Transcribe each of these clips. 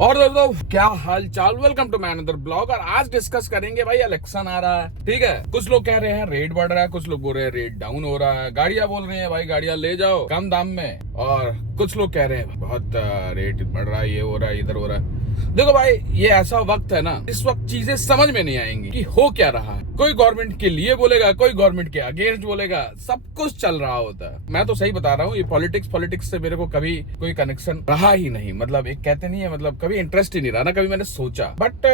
और दोस्तों क्या हाल चाल, welcome to my another blog. और आज डिस्कस करेंगे भाई, इलेक्शन आ रहा है, ठीक है। कुछ लोग कह रहे हैं रेट बढ़ रहा है, कुछ लोग बोल रहे हैं रेट डाउन हो रहा है, गाड़ियां बोल रहे हैं भाई गाड़ियां ले जाओ कम दाम में, और कुछ लोग कह रहे हैं बहुत रेट बढ़ रहा है, ये हो रहा है, इधर हो रहा है। देखो भाई, ये ऐसा वक्त है ना, इस वक्त चीजें समझ में नहीं आएंगी कि हो क्या रहा है। कोई गवर्नमेंट के लिए बोलेगा, कोई गवर्नमेंट के अगेंस्ट बोलेगा, सब कुछ चल रहा होता है। मैं तो सही बता रहा हूँ, ये पॉलिटिक्स से मेरे को कभी कोई कनेक्शन रहा ही नहीं। मतलब एक कहते नहीं है, मतलब कभी इंटरेस्ट ही नहीं रहा ना, कभी मैंने सोचा। बट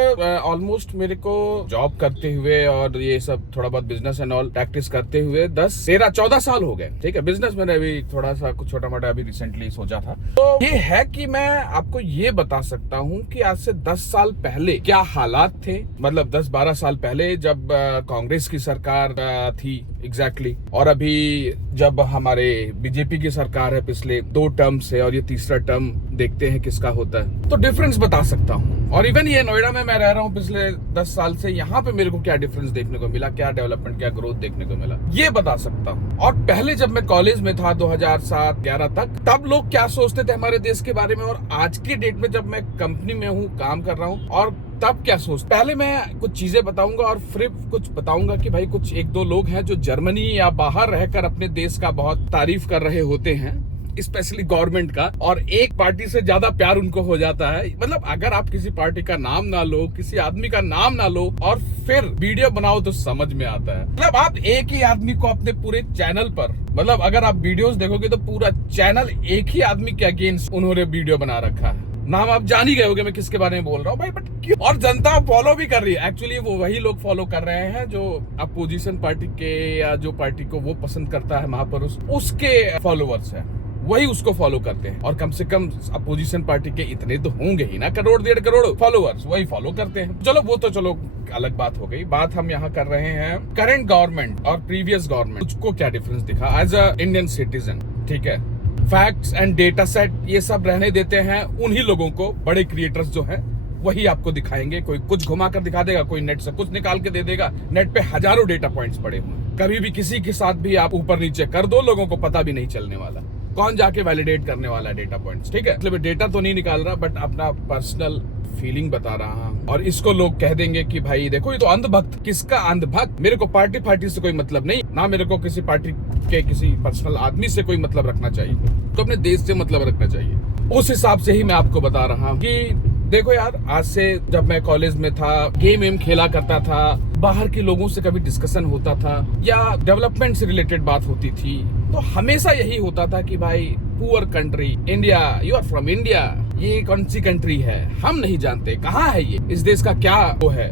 ऑलमोस्ट मेरे को जॉब करते हुए और ये सब थोड़ा बहुत बिजनेस एंड ऑल प्रैक्टिस करते हुए 10, 13, 14 साल हो गए, ठीक है। बिजनेस मैंने अभी थोड़ा सा कुछ छोटा मोटा अभी रिसेंटली सोचा था। तो ये है कि मैं आपको ये बता सकता हूँ कि आज से 10 साल पहले क्या हालात थे। मतलब 10-12 साल पहले जब कांग्रेस की सरकार थी एग्जैक्टली, और अभी जब हमारे बीजेपी की सरकार है पिछले 2 टर्म से, और ये तीसरा टर्म देखते हैं किसका होता है, तो डिफरेंस बता सकता हूँ। और इवन ये नोएडा में मैं रह रहा हूँ पिछले 10 साल से, यहाँ पे मेरे को क्या डिफरेंस देखने को मिला, क्या डेवलपमेंट, क्या ग्रोथ देखने को मिला, ये बता सकता हूँ। और पहले जब मैं कॉलेज में था 2007-11 तक, तब लोग क्या सोचते थे हमारे देश के बारे में, और आज की डेट में जब मैं कंपनी में हूँ, काम कर रहा हूँ, और तब क्या सोचते। पहले मैं कुछ चीजें बताऊंगा और फिर कुछ बताऊंगा कि भाई कुछ 1-2 लोग हैं जो जर्मनी या बाहर रहकर अपने देश का बहुत तारीफ कर रहे होते हैं, स्पेशली गवर्नमेंट का, और एक पार्टी से ज्यादा प्यार उनको हो जाता है। मतलब अगर आप किसी पार्टी का नाम ना लो, किसी आदमी का नाम ना लो, और फिर वीडियो बनाओ तो समझ में आता है। मतलब आप एक ही आदमी को अपने पूरे चैनल पर, मतलब अगर आप वीडियोस देखोगे तो पूरा चैनल एक ही आदमी के अगेंस्ट उन्होंने वीडियो बना रखा है। नाम आप जान ही गए होंगे मैं किसके बारे में बोल रहा हूँ भाई, बट क्यों? और जनता फॉलो भी कर रही है। एक्चुअली वो वही लोग फॉलो कर रहे हैं जो अपोजिशन पार्टी के, या जो पार्टी को वो पसंद करता है महापुरुष, उसके फॉलोअर्स है, वही उसको फॉलो करते हैं। और कम से कम अपोजिशन पार्टी के इतने तो होंगे ही ना, 1-1.5 करोड़ फॉलोअर्स, वही फॉलो करते हैं। चलो वो तो चलो अलग बात हो गई। बात हम यहाँ कर रहे हैं करंट गवर्नमेंट और प्रीवियस गवर्नमेंट, उसको क्या डिफरेंस दिखा एज अ इंडियन सिटीजन, ठीक है। फैक्ट्स एंड डेटा सेट ये सब रहने देते हैं उन्हीं लोगों को, बड़े क्रिएटर्स जो हैं वही आपको दिखाएंगे। कोई कुछ घुमा कर दिखा देगा, कोई नेट से कुछ निकाल के दे देगा। नेट पे हजारों डेटा पॉइंट्स पड़े हुए हैं, कभी भी किसी के साथ भी आप ऊपर नीचे कर दो, लोगों को पता भी नहीं चलने वाला। कौन जाके वैलिडेट करने वाला है डेटा पॉइंट्स, ठीक है। मतलब डेटा तो नहीं निकाल रहा, बट अपना पर्सनल फीलिंग बता रहा हूं। और इसको लोग कह देंगे कि भाई देखो ये तो अंधभक्त। किसका अंधभक्त? मेरे को पार्टी से कोई मतलब नहीं, ना मेरे को किसी पार्टी के किसी पर्सनल आदमी से कोई मतलब रखना चाहिए, तो अपने देश से मतलब रखना चाहिए। उस हिसाब से ही मैं आपको बता रहा हूँ कि देखो यार, आज से जब मैं कॉलेज में था, गेम खेला करता था, बाहर के लोगों से कभी डिस्कशन होता था या डेवलपमेंट से रिलेटेड बात होती थी, तो हमेशा यही होता था कि भाई poor country India, you are from India, ये कौन सी कंट्री है, हम नहीं जानते कहाँ है ये, इस देश का क्या वो है।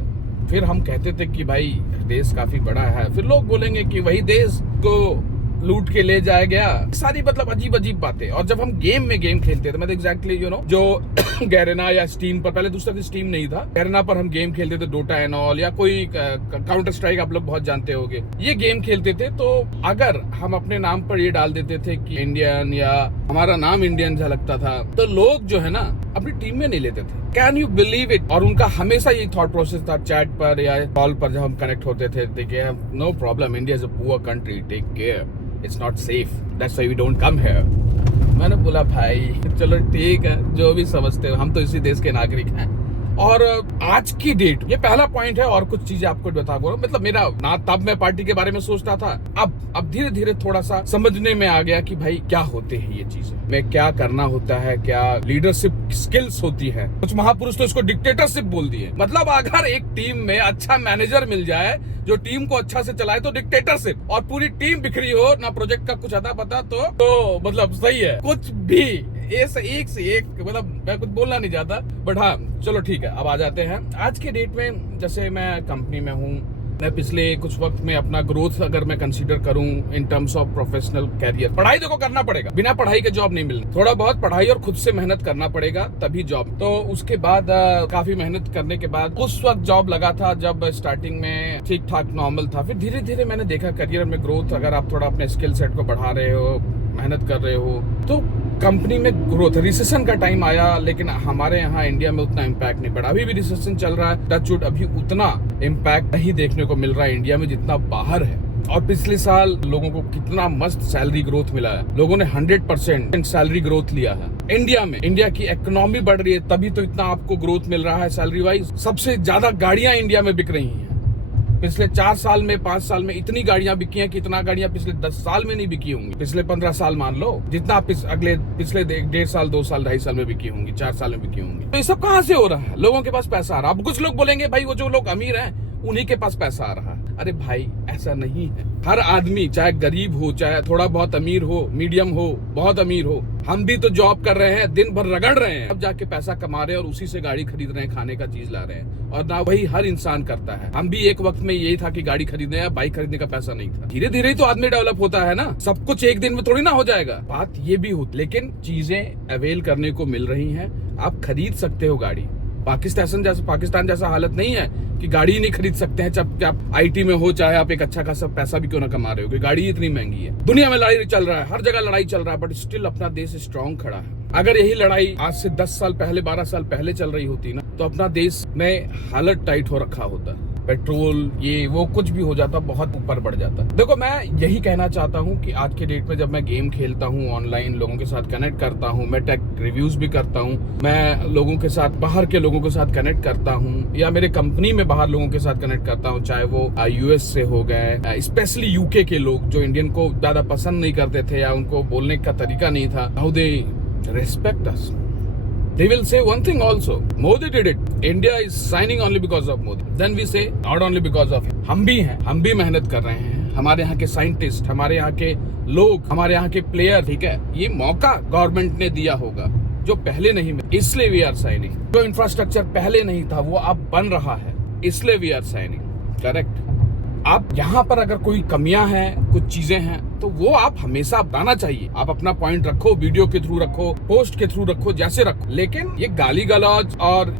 फिर हम कहते थे कि भाई देश काफी बड़ा है, फिर लोग बोलेंगे कि वही देश को लूट के ले जाया गया, सारी मतलब अजीब अजीब बातें। और जब हम गेम खेलते थे, मतलब एग्जैक्टली यू नो, जो गैरेना या स्टीम पर, पहले दूसरा स्टीम नहीं था, गैरेना पर हम गेम खेलते थे, डोटा एंड ऑल, या कोई काउंटर स्ट्राइक आप लोग बहुत जानते होंगे, ये गेम खेलते थे। तो अगर हम अपने नाम पर ये डाल देते थे कि इंडियन, या हमारा नाम इंडियन झलकता था, तो लोग जो है ना अपनी टीम में नहीं लेते थे। Can you believe it? और उनका हमेशा ये थॉट प्रोसेस था, चैट पर या कॉल पर जब हम कनेक्ट होते थे, देखिए no problem, India is a poor country, take care, it's not safe, that's why we don't come here. मैंने बोला भाई चलो ठीक है, जो भी समझते हो, हम तो इसी देश के नागरिक हैं। और आज की डेट, ये पहला पॉइंट है। और कुछ चीजें आपको बता रहा हूं, मतलब मेरा ना तब मैं पार्टी के बारे में सोचता था, अब धीरे धीरे थोड़ा सा समझने में आ गया कि भाई क्या होते हैं ये चीजें, में क्या करना होता है, क्या लीडरशिप स्किल्स होती है। कुछ महापुरुष तो इसको डिक्टेटरशिप बोल दिए। मतलब अगर एक टीम में अच्छा मैनेजर मिल जाए जो टीम को अच्छा से चलाए तो डिक्टेटरशिप, और पूरी टीम बिखरी हो ना, प्रोजेक्ट का कुछ आता पता तो मतलब सही है। कुछ भी एक से एक, मतलब मैं कुछ बोलना नहीं चाहता, बट हाँ चलो ठीक है। अब आ जाते हैं आज के डेट में। जैसे मैं कंपनी में हूँ, मैं पिछले कुछ वक्त में अपना ग्रोथ अगर मैं कंसीडर करूं in terms of professional career, पढ़ाई देखो करना पड़ेगा, बिना पढ़ाई के जॉब नहीं मिलनी, थोड़ा बहुत पढ़ाई और खुद से मेहनत करना पड़ेगा तभी जॉब। तो उसके बाद काफी मेहनत करने के बाद उस वक्त जॉब लगा था, जब स्टार्टिंग में ठीक ठाक नॉर्मल था। फिर धीरे धीरे मैंने देखा करियर में ग्रोथ, अगर आप थोड़ा अपने स्किल सेट को बढ़ा रहे हो, मेहनत कर रहे हो, तो कंपनी में ग्रोथ। रिसेशन का टाइम आया, लेकिन हमारे यहाँ इंडिया में उतना इम्पैक्ट नहीं पड़ा। अभी भी रिसेशन चल रहा है, टच वुड, अभी उतना इम्पैक्ट नहीं देखने को मिल रहा है इंडिया में जितना बाहर है। और पिछले साल लोगों को कितना मस्त सैलरी ग्रोथ मिला है, लोगों ने 100% सैलरी ग्रोथ लिया है। इंडिया में, इंडिया की इकोनॉमी बढ़ रही है तभी तो इतना आपको ग्रोथ मिल रहा है सैलरी वाइज। सबसे ज्यादा गाड़ियां इंडिया में बिक रही हैं। पिछले 4 साल में, 5 साल में इतनी गाड़ियां बिकी हैं कि इतना गाड़ियां पिछले 10 साल में नहीं बिकी होंगी। पिछले 15 साल मान लो, जितना पिछले 1.5 साल, 2 साल, 2.5 साल में बिकी होंगी, 4 साल में बिकी होंगी। तो ये सब कहां से हो रहा है? लोगों के पास पैसा आ रहा है। अब कुछ लोग बोलेंगे भाई वो जो लोग अमीर हैं उन्हीं के पास पैसा आ रहा है। अरे भाई ऐसा नहीं है। हर आदमी, चाहे गरीब हो, चाहे थोड़ा बहुत अमीर हो, मीडियम हो, बहुत अमीर हो, हम भी तो जॉब कर रहे हैं, दिन भर रगड़ रहे हैं, अब जाके पैसा कमा रहे हैं और उसी से गाड़ी खरीद रहे हैं, खाने का चीज ला रहे हैं। और ना वही हर इंसान करता है। हम भी एक वक्त में यही था कि गाड़ी खरीदने या बाइक खरीदने का पैसा नहीं था। धीरे धीरे तो आदमी डेवलप होता है ना। सब कुछ एक दिन में थोड़ी ना हो जाएगा। बात ये भी होती, लेकिन चीजें अवेल करने को मिल रही हैं। आप खरीद सकते हो गाड़ी। पाकिस्तान जैसा हालत नहीं है कि गाड़ी ही नहीं खरीद सकते हैं। चाहे आप आईटी में हो, चाहे आप एक अच्छा खासा पैसा भी क्यों ना कमा रहे हो, गाड़ी इतनी महंगी है। दुनिया में लड़ाई चल रहा है, हर जगह लड़ाई चल रहा है, बट स्टिल अपना देश स्ट्रांग खड़ा है। अगर यही लड़ाई आज से 10 साल पहले, 12 साल पहले चल रही होती ना, तो अपना देश में हालत टाइट हो रखा होता। पेट्रोल ये वो कुछ भी हो जाता, बहुत ऊपर बढ़ जाता। देखो, मैं यही कहना चाहता हूँ कि आज के डेट में जब मैं गेम खेलता हूँ, ऑनलाइन लोगों के साथ कनेक्ट करता हूँ, मैं टेक रिव्यूज भी करता हूँ, मैं लोगों के साथ, बाहर के लोगों के साथ कनेक्ट करता हूँ, या मेरे कंपनी में बाहर लोगों के साथ कनेक्ट करता हूँ, चाहे वो यूएस से हो गए, स्पेशली यूके के लोग जो इंडियन को ज्यादा पसंद नहीं करते थे या उनको बोलने का तरीका नहीं था, how they respect us. They will say one thing also, Modi did it. India is shining only because of Modi. Then we say not only because of him. हम भी हैं, हम भी मेहनत कर रहे हैं। हमारे यहाँ के साइंटिस्ट, हमारे यहाँ के लोग, हमारे यहाँ के प्लेयर, ठीक है, ये मौका गवर्नमेंट ने दिया होगा जो पहले नहीं मिला, इसलिए वी आर साइनिंग। जो इंफ्रास्ट्रक्चर पहले नहीं था वो अब बन रहा है, इसलिए वी आर साइनिंग। करेक्ट। आप यहाँ पर अगर कोई कमियां हैं, कुछ चीजें हैं, तो वो आप हमेशा बताना चाहिए। आप अपना पॉइंट रखो, वीडियो के थ्रू रखो, पोस्ट के थ्रू रखो, जैसे रखो। लेकिन ये गाली गलौज और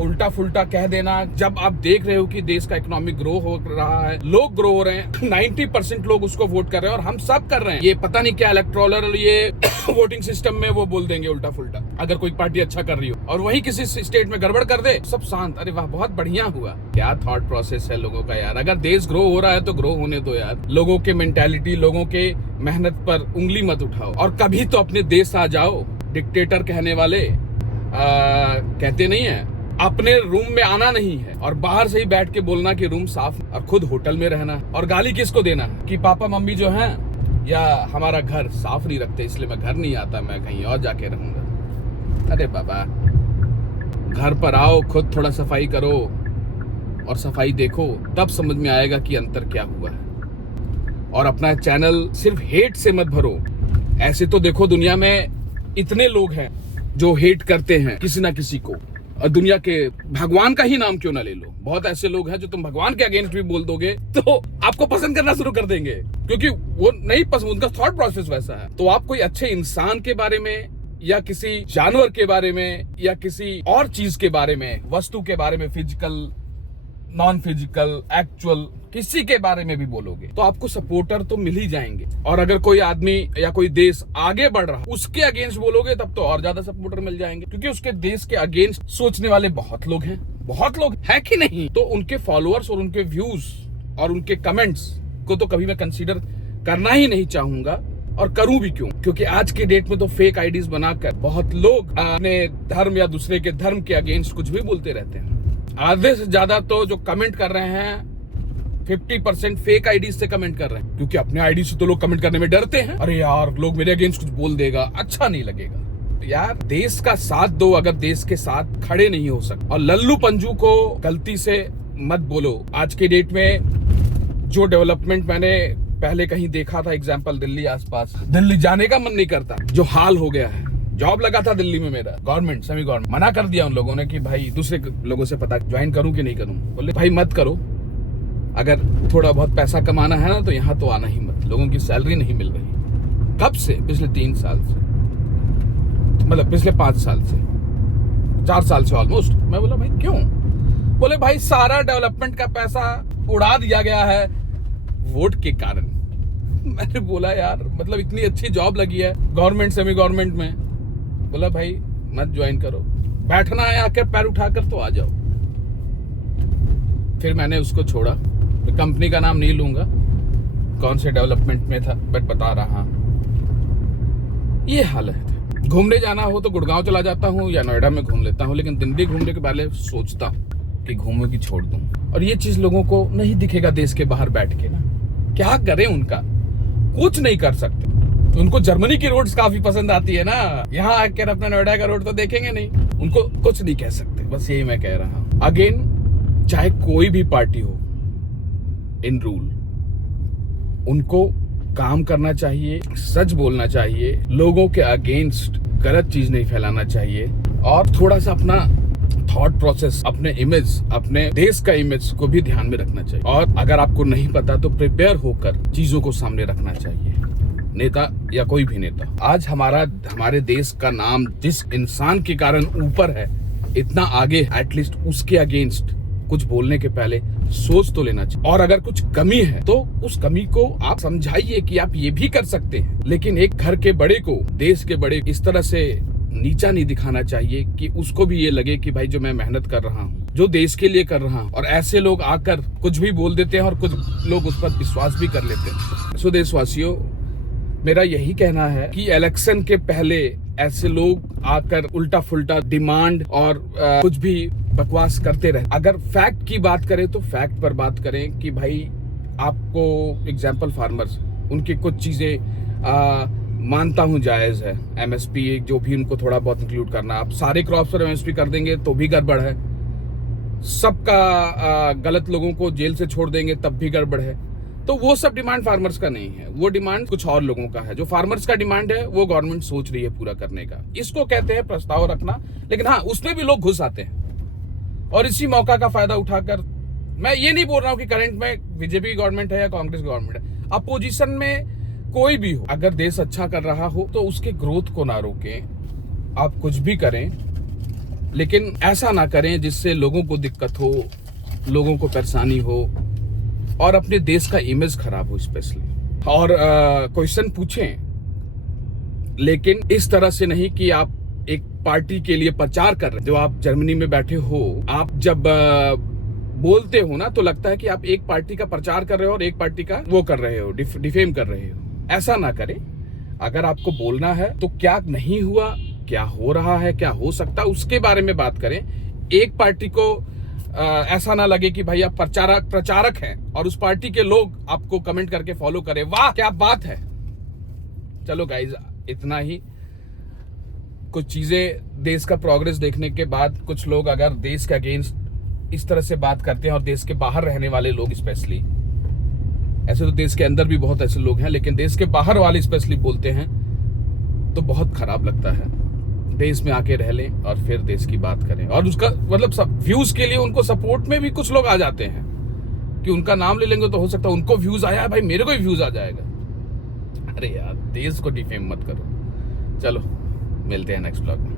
उल्टा फुल्टा कह देना, जब आप देख रहे हो कि देश का इकोनॉमी ग्रो हो रहा है, लोग ग्रो हो रहे हैं, 90% लोग उसको वोट कर रहे हैं और हम सब कर रहे हैं। ये पता नहीं क्या इलेक्टोरल ये वोटिंग सिस्टम में वो बोल देंगे उल्टा फुल्टा, अगर कोई पार्टी अच्छा कर रही हो और वही किसी स्टेट में गड़बड़ कर दे, सब शांत। अरे वाह, बहुत बढ़िया हुआ। क्या थॉट प्रोसेस है लोगों का यार। अगर देश ग्रो हो रहा है तो ग्रो होने दो यार। लोगों के मेंटालिटी, लोगों के मेहनत पर उंगली मत उठाओ और कभी तो अपने देश आ जाओ। डिक्टेटर कहने वाले कहते नहीं है, अपने रूम में आना नहीं है और बाहर से ही बैठ के बोलना कि रूम साफ, और खुद होटल में रहना। और गाली किसको देना कि पापा मम्मी जो हैं या हमारा घर साफ नहीं रखते, इसलिए मैं घर नहीं आता, मैं कहीं और जाके रहूंगा। अरे बाबा, घर पर आओ, खुद थोड़ा सफाई करो और सफाई देखो, तब समझ में आएगा कि अंतर क्या हुआ है। और अपना चैनल सिर्फ हेट से मत भरो। ऐसे तो देखो दुनिया में इतने लोग हैं जो हेट करते हैं किसी ना किसी को, और दुनिया के भगवान का ही नाम क्यों ना ले लो, बहुत ऐसे लोग हैं जो तुम भगवान के अगेंस्ट भी बोल दोगे तो आपको पसंद करना शुरू कर देंगे, क्योंकि वो नहीं पसंद, उनका थॉट प्रोसेस वैसा है। तो आप कोई अच्छे इंसान के बारे में या किसी जानवर के बारे में या किसी और चीज के बारे में, वस्तु के बारे में, फिजिकल, नॉन फिजिकल, एक्चुअल, किसी के बारे में भी बोलोगे तो आपको सपोर्टर तो मिल ही जाएंगे। और अगर कोई आदमी या कोई देश आगे बढ़ रहा है, उसके अगेंस्ट बोलोगे तब तो और ज्यादा सपोर्टर मिल जाएंगे, क्योंकि उसके देश के अगेंस्ट सोचने वाले बहुत लोग हैं, बहुत लोग हैं कि नहीं। तो उनके फॉलोअर्स और उनके व्यूज और उनके कमेंट्स को तो कभी मैं कंसीडर करना ही नहीं चाहूंगा, और करूं भी क्यों, क्योंकि आज के डेट में तो फेक आईडीज बनाकर बहुत लोग अपने धर्म या दूसरे के धर्म के अगेंस्ट कुछ भी बोलते रहते हैं। आधे से ज्यादा तो जो कमेंट कर रहे हैं 50% फेक आईडी से कमेंट कर रहे हैं, क्योंकि अपने आईडी से तो लोग कमेंट करने में डरते हैं। अरे यार, लोग मेरे अगेंस्ट कुछ बोल देगा, अच्छा नहीं लगेगा। तो यार, देश का साथ दो अगर देश के साथ खड़े नहीं हो सकते। और लल्लू पंजू को गलती से मत बोलो। आज के डेट में जो डेवलपमेंट मैंने पहले कहीं देखा था, एग्जाम्पल दिल्ली आसपास, दिल्ली जाने का मन नहीं करता, जो हाल हो गया है। जॉब लगा था दिल्ली में मेरा, गवर्नमेंट, सेमी गवर्नमेंट, मना कर दिया उन लोगों ने कि भाई दूसरे लोगों से पता ज्वाइन करूं कि नहीं करूं। बोले भाई मत करो, अगर थोड़ा बहुत पैसा कमाना है ना तो यहाँ तो आना ही मत। लोगों की सैलरी नहीं मिल रही। कब से? पिछले 3 साल से, मतलब पिछले 5 साल से, 4 साल से ऑलमोस्ट। मैं बोला भाई क्यों? बोले भाई सारा डेवलपमेंट का पैसा उड़ा दिया गया है वोट के कारण। मैंने बोला यार, मतलब इतनी अच्छी जॉब लगी है गवर्नमेंट, सेमी गवर्नमेंट में। बोला भाई मत ज्वाइन करो, बैठना है आकर पैर उठाकर तो आ जाओ। फिर मैंने उसको छोड़ा, कंपनी का नाम नहीं लूंगा, कौन से डेवलपमेंट में था, बट बता रहा हूं ये हालत है। घूमने जाना हो तो गुड़गांव चला जाता हूँ या नोएडा में घूम लेता हूँ, लेकिन दिल्ली घूमने के पहले सोचता हूँ कि घूमूं कि छोड़ दूं। और ये चीज लोगों को नहीं दिखेगा देश के बाहर बैठ के ना, क्या करें, उनका कुछ नहीं कर सकते। उनको जर्मनी की रोड्स काफी पसंद आती है ना, यहाँ आकर अपना नोएडा का रोड तो देखेंगे नहीं, उनको कुछ नहीं कह सकते। बस यही मैं कह रहा हूँ। अगेन, चाहे कोई भी पार्टी हो, इन रूल उनको काम करना चाहिए, सच बोलना चाहिए, लोगों के अगेंस्ट गलत चीज नहीं फैलाना चाहिए, और थोड़ा सा अपना थॉट प्रोसेस, अपने इमेज, अपने देश का इमेज को भी ध्यान में रखना चाहिए। और अगर आपको नहीं पता तो प्रिपेयर होकर चीजों को सामने रखना चाहिए, नेता या कोई भी नेता। आज हमारे देश का नाम जिस इंसान के कारण ऊपर है, इतना आगे, एटलीस्ट उसके अगेंस्ट कुछ बोलने के पहले सोच तो लेना चाहिए। और अगर कुछ कमी है तो उस कमी को आप समझाइए कि आप ये भी कर सकते हैं, लेकिन एक घर के बड़े को, देश के बड़े, इस तरह से नीचा नहीं दिखाना चाहिए कि उसको भी ये लगे कि भाई जो मैं मेहनत कर रहा हूँ, जो देश के लिए कर रहा हूँ। और ऐसे लोग आकर कुछ भी बोल देते हैं और कुछ लोग उस पर विश्वास भी कर लेते हैं। सो देशवासियों, मेरा यही कहना है कि इलेक्शन के पहले ऐसे लोग आकर उल्टा फुल्टा डिमांड और कुछ भी बकवास करते रहे। अगर फैक्ट की बात करें तो फैक्ट पर बात करें कि भाई आपको एग्जाम्पल फार्मर्स, उनकी कुछ चीजें मानता हूं जायज है, एमएसपी जो भी उनको थोड़ा बहुत इंक्लूड करना। आप सारे क्रॉप्स पर एमएसपी कर देंगे तो भी गड़बड़ है, सबका गलत लोगों को जेल से छोड़ देंगे तब भी गड़बड़ है। तो वो सब डिमांड फार्मर्स का नहीं है, वो डिमांड कुछ और लोगों का है। जो फार्मर्स का डिमांड है वो गवर्नमेंट सोच रही है पूरा करने का। इसको कहते हैं प्रस्ताव रखना। लेकिन हाँ, उसमें भी लोग घुस आते हैं और इसी मौका का फायदा उठाकर, मैं ये नहीं बोल रहा हूं कि करंट में बीजेपी गवर्नमेंट है या कांग्रेस गवर्नमेंट है, अपोजिशन में कोई भी हो, अगर देश अच्छा कर रहा हो तो उसके ग्रोथ को ना रोकें। आप कुछ भी करें, लेकिन ऐसा ना करें जिससे लोगों को दिक्कत हो, लोगों को परेशानी हो और अपने देश का इमेज खराब हो स्पेशली। और क्वेश्चन पूछें, लेकिन इस तरह से नहीं कि आप एक पार्टी के लिए प्रचार कर रहे हैं। जो आप जर्मनी में बैठे हो, आप जब बोलते हो ना तो लगता है कि आप एक पार्टी का प्रचार कर रहे हो और एक पार्टी का वो कर रहे हो, डिफेम कर रहे हो। ऐसा ना करें। अगर आपको बोलना है तो क्या नहीं हुआ, क्या हो रहा है, क्या हो सकता है, उसके बारे में बात करें। एक पार्टी को ऐसा ना लगे कि भाई आप प्रचारक हैं और उस पार्टी के लोग आपको कमेंट करके फॉलो करें, वाह क्या बात है। चलो गाइज, इतना ही। कुछ चीजें देश का प्रोग्रेस देखने के बाद कुछ लोग अगर देश के अगेंस्ट इस तरह से बात करते हैं, और देश के बाहर रहने वाले लोग स्पेशली, ऐसे तो देश के अंदर भी बहुत ऐसे लोग हैं, लेकिन देश के बाहर वाले स्पेशली बोलते हैं तो बहुत खराब लगता है। देश में आके रह लें और फिर देश की बात करें। और उसका मतलब सब व्यूज के लिए उनको सपोर्ट में भी कुछ लोग आ जाते हैं कि उनका नाम ले लेंगे तो हो सकता है उनको व्यूज आया, भाई मेरे को भी व्यूज आ जाएगा। अरे यार, देश को डिफेम मत करो। चलो, मिलते हैं नेक्स्ट ब्लॉग में।